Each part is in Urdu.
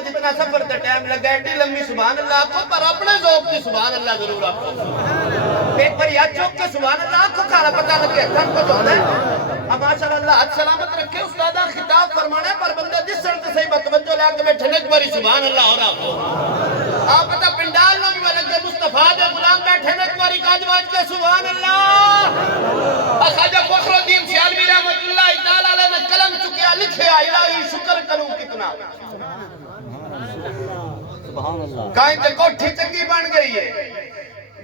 جتنا سفر تے ٹائم لگا ایڈی لمبی سبحان اللہ کو پر اپنے ذوق کی سبحان اللہ ضرور آپ کو ایک بار یا چوک کے سبحان اللہ کو کھانا پتہ لگے تھن کو چاہتا ہے اب ماشاء اللہ حد سلامت رکھے استادہ خطاب فرمانے پر بندے جس سن سے صحیح بتوجہ لے کے بیٹھے ایک باری سبحان اللہ ہو رہا کو آپ پتہ پنڈال نہ بھی لگے مصطفیٰ دے غلام بیٹھے ایک باری کاج باج کے سبحان اللہ خواجہ فخر الدین سیالوی رحمت اللہ تعالی علیہ نے قلم چکیا لکھیا الہی شکر کروں کتنا کائیں تے کوٹھی چنگی بن گئی ہے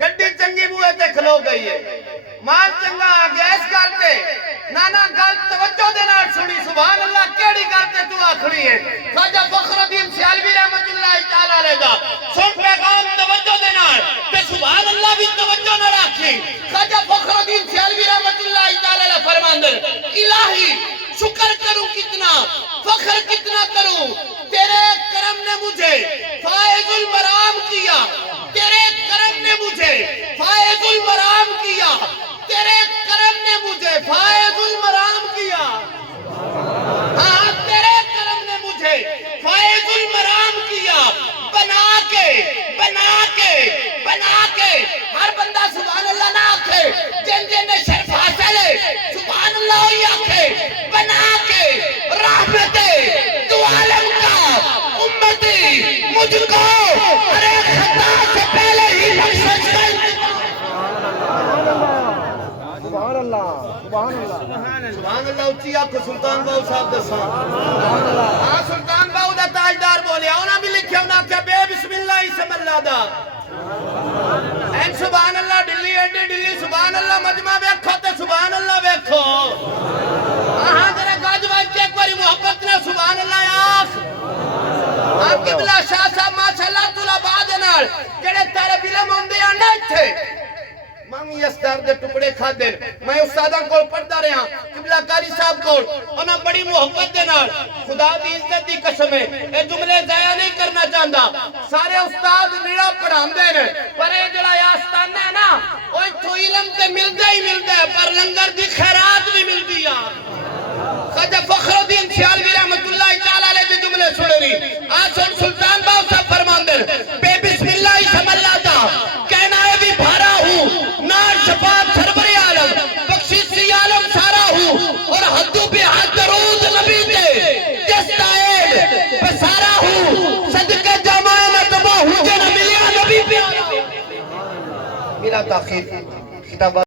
گڈی چنگی بوئے تے کھلو گئی ہے مال چنگا آگیا اس گالتے نانا گال توجہ دینا سنی سبحان اللہ کیڑی گالتے تو آکھڑی ہے خواجہ فخر الدین سیالوی رحمت اللہ تعالی علیہ دا سن پیغام توجہ دینا تے سبحان اللہ بھی توجہ نہ رکھی خواجہ فخر الدین سیالوی رحمت اللہ تعالی علیہ فرماندر الہی شکر کروں کتنا فخر کتنا کروں تیرے کرم نے مجھے فائز المرام کیا تیرے کرم نے مجھے فائز المرام کیا تیرے کرم نے مجھے فائز المرام کیا ہاں تیرے کرم نے مجھے فائز المرام کیا بنا کے ہر بندہ سبحان اللہ نہ آکھے جن جن نے شرف حاصل ہے سبحان اللہ ہوئی آکھے بنا کے رحمت تو عالم کا امتی مجھ کو ارے خطا سے پہلے ہی بخشش کر سبحان اللہ سبحان اللہ سبحان اللہ اچھی آپ کو سلطان باؤ صاحب دسان ہاں سلطان باؤ دا تاجدار بولیا انہاں بھی لکھیا انہاں کیا بے بسم اللہ اسم اللہ دا این سبحان اللہ ڈلی ایڈی ڈلی سبحان اللہ مجمع بیکھو تے سبحان اللہ بیکھو ہاں ذرا گاج باج کے ایک باری محبت نے سبحان اللہ آخ آپ قبلہ شاہ صاحب ماشاءاللہ تولا بادنار کڑے تارے بلے موندے آنڈا تھے مانگی اسدار دے ٹکڑے کھا دیں میں استاداں کو پڑھتا رہا قبلہ کاری صاحب کو انہاں بڑی محبت دینا خدا دی عزت دی قسم ہے اے جملے ضائع نہیں کرنا چاہتا سارے استاد نیڑا پڑھان دے پر اے جڑا آستانہ ہے نا اوہ تو علم تے ملتا ہی ملتا ہے پر لنگر دی خیرات بھی ملتی ہے خواجہ فخر الدین سیالوی رحمت اللہ تعالی علیہ دی جملے سنے رہی آج سلطان باؤ صاحب فرماندر بے بسم اللہ اسم اللہ دا کہنا ہے بھی بھارا ہوں نار شفاعت سربر عالم بخشش سی عالم سارا ہوں اور حدو پہ حد درود نبی دے جس تائید بسارا ہوں صدقہ جماع نتبہ حجن ملیا نبی پہ میرا تاخیر خطابہ